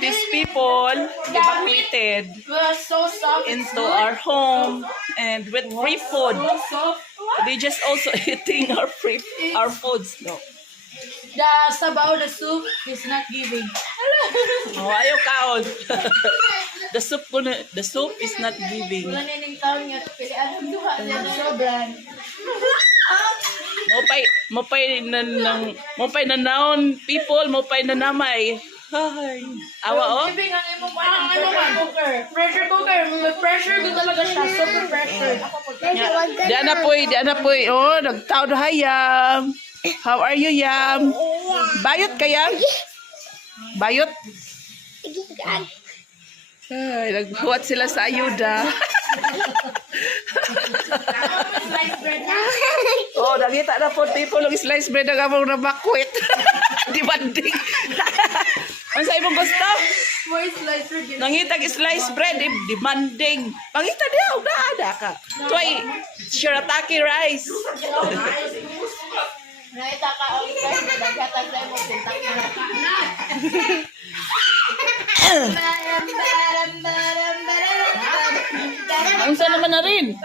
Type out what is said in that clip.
these people evacuated So soft. into our home and with free food. They just also eating our foods. No. The sabaw, the soup is not giving. Oh, ayaw kaon. The soup is not giving. Wala na yung taon niya. Pilihan ang duha niya. Sobran. Mopay na naon people, mopay na namay. Ay, awa oh. Giving ang imo parang pressure cooker. Pressure cooker. May pressure ko talaga siya. Super pressure. Di ana poy. Oh, nagtaod hayam. How are you, Yam? Bayot ka, Yam? Bayot? Ay, nagbuhat sila sa ayuda. Oh, nakita na po people ng slice bread na gamang nabakwit. Di banding. Ano sa ibang gusto? More slicer. Nangitag slice bread, demanding. Pangita daw, naada ka. Toy, shirataki rice. Naita ka ang guys. Nagkatag tayo mo. Pintak na. Ang sa naman na rin.